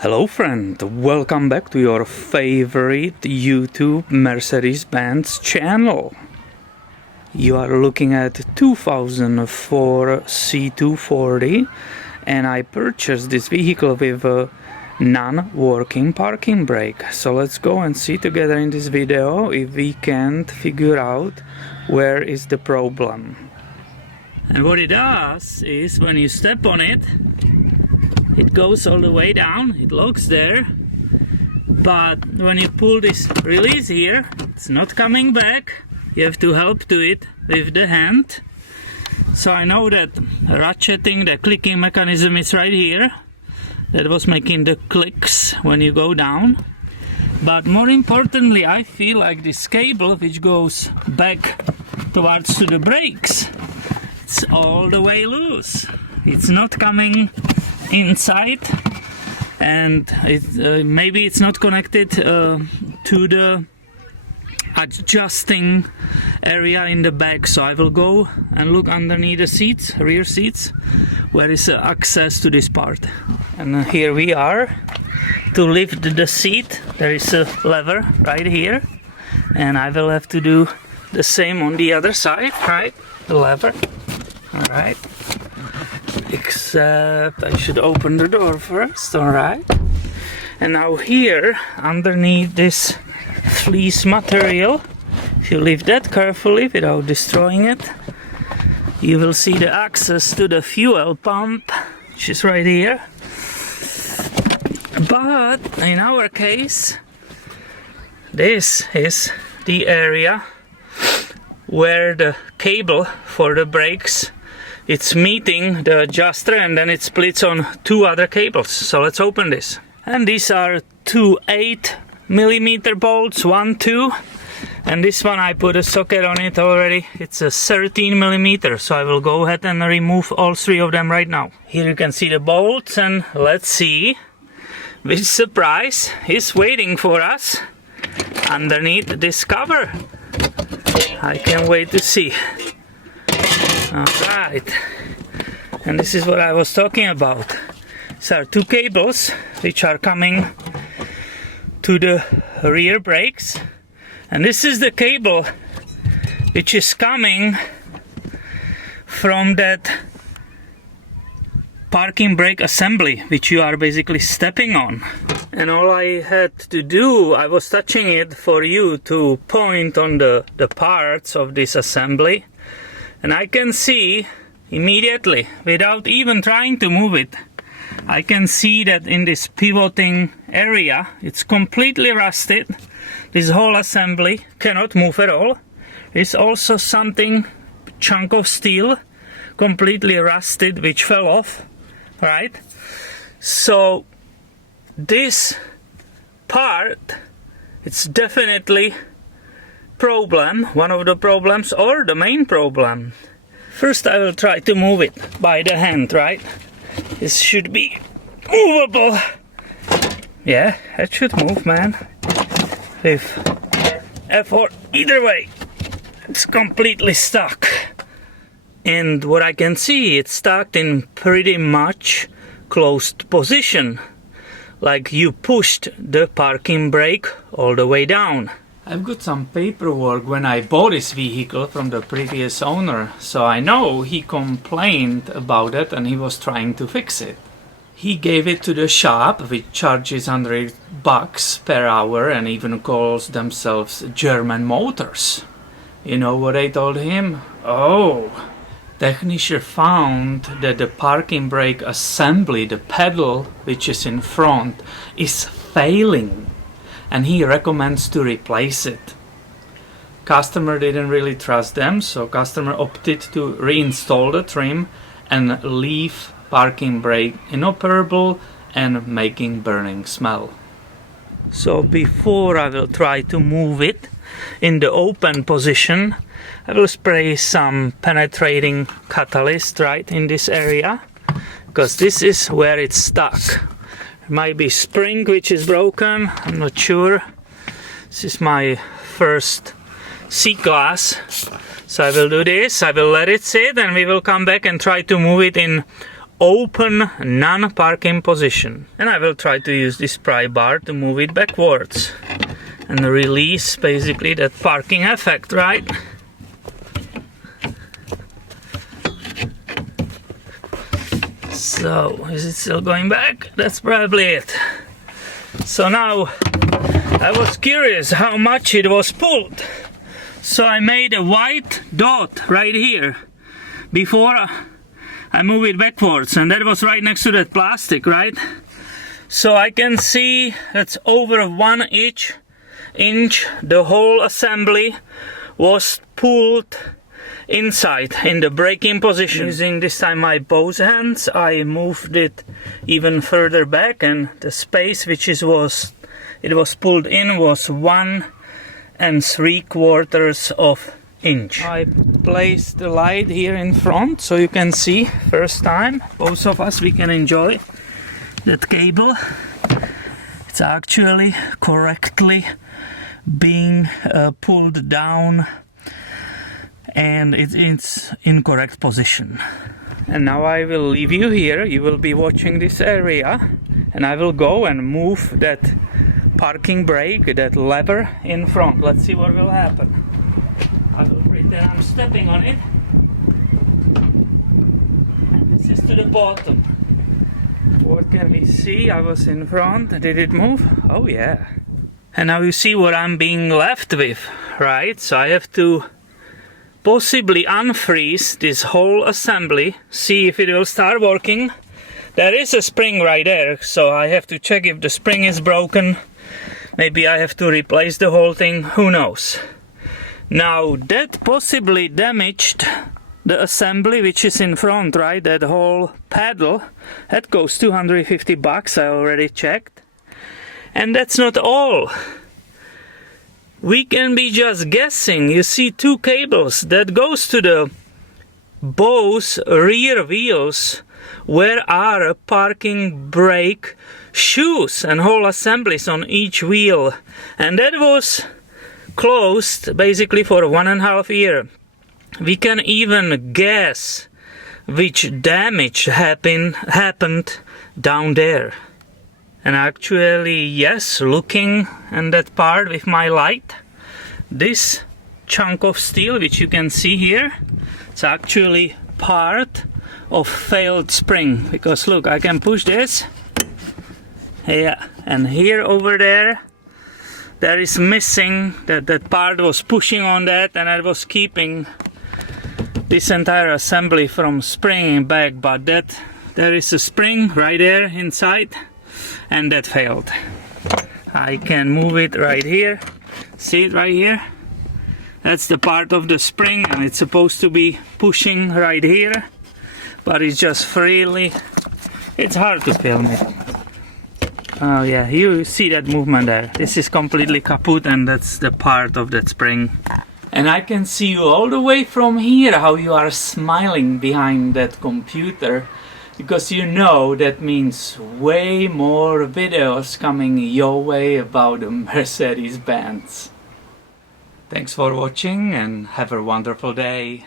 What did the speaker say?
Hello friend, welcome back to your favorite YouTube Mercedes-Benz channel. You are looking at 2004 C240 and I purchased this vehicle with a non-working parking brake. So let's go and see together in this video if we can't figure out where is the problem. And what it does is when you step on it, it goes all the way down, it locks there, but when you pull this release here, it's not coming back. You have to help to it with the hand. So I know that ratcheting, the clicking mechanism is right here. That was making the clicks when you go down. But more importantly, I feel like this cable which goes back towards to the brakes, it's all the way loose. It's not coming inside, and maybe it's not connected to the adjusting area in the back. So I will go and look underneath the seats, rear seats, where is access to this part. And here we are. To lift the seat, there is a lever right here, and I will have to do the same on the other side, right? The lever, all right. Except I should open the door first, alright. And now here, underneath this fleece material, if you lift that carefully without destroying it, you will see the access to the fuel pump, which is right here. But in our case, this is the area where the cable for the brakes, it's meeting the adjuster, and then it splits on two other cables. So let's open this. And these are two 8mm bolts, 1, 2. And this one I put a socket on it already. It's a 13mm. So I will go ahead and remove all three of them right now. Here you can see the bolts, and let's see which surprise is waiting for us underneath this cover. I can't wait to see. Alright, and this is what I was talking about. These are two cables which are coming to the rear brakes, and this is the cable which is coming from that parking brake assembly which you are basically stepping on. And all I had to do, I was touching it for you to point on the parts of this assembly. And I can see immediately, without even trying to move it, I can see that in this pivoting area, it's completely rusted. This whole assembly cannot move at all. There's also something, chunk of steel, completely rusted, which fell off, right? So this part, it's definitely problem, one of the problems, or the main problem. First I will try to move it by the hand, right? This should be movable. Yeah, it should move, man. With effort, either way, it's completely stuck. And what I can see, it's stuck in pretty much closed position. Like you pushed the parking brake all the way down. I've got some paperwork when I bought this vehicle from the previous owner, so I know he complained about it and he was trying to fix it. He gave it to the shop, which charges $100 per hour and even calls themselves German Motors. You know what I told him? Oh, technician found that the parking brake assembly, the pedal which is in front, is failing, and he recommends to replace it. Customer didn't really trust them, so customer opted to reinstall the trim and leave parking brake inoperable and making burning smell. So before I will try to move it in the open position, I will spray some penetrating catalyst right in this area, because this is where it's stuck. Might be spring which is broken, I'm not sure. This is my first C-Class, so I will do this, I will let it sit, and we will come back and try to move it in open non-parking position. And I will try to use this pry bar to move it backwards and release basically that parking effect, right? So, is it still going back? That's probably it. So now, I was curious how much it was pulled. So I made a white dot right here before I move it backwards, and that was right next to that plastic, right? So I can see that's over 1 inch. The whole assembly was pulled inside in the braking position. Using this time my both hands, I moved it even further back, and the space which it was pulled in was 1 3/4 inch. I placed the light here in front so you can see first time, both of us, we can enjoy that cable. It's actually correctly being pulled down and it's in correct position. And now I will leave you here. You will be watching this area, and I will go and move that parking brake, that lever in front. Let's see what will happen. I will pretend I'm stepping on it. And this is to the bottom. What can we see? I was in front. Did it move? Oh yeah. And now you see what I'm being left with, right? So I have to possibly unfreeze this whole assembly, see if it will start working. There is a spring right there, so I have to check if the spring is broken. Maybe I have to replace the whole thing, who knows. Now that possibly damaged the assembly which is in front, right? That whole paddle, that goes $250, I already checked. And that's not all. We can be just guessing. You see 2 cables that goes to the both rear wheels where are parking brake shoes and whole assemblies on each wheel. And that was closed basically for 1.5 years. We can even guess which damage happened down there. And actually, yes, looking at that part with my light, this chunk of steel which you can see here, it's actually part of failed spring. Because look, I can push this, yeah, and here over there is missing, that part was pushing on that, and that was keeping this entire assembly from springing back. But there is a spring right there inside, and that failed. I can move it right here. See it right here? That's the part of the spring, and it's supposed to be pushing right here, but it's just freely. It's hard to film it. Oh yeah, you see that movement there. This is completely kaput, and that's the part of that spring. And I can see you all the way from here, how you are smiling behind that computer. Because you know that means way more videos coming your way about the Mercedes-Benz. Thanks for watching and have a wonderful day.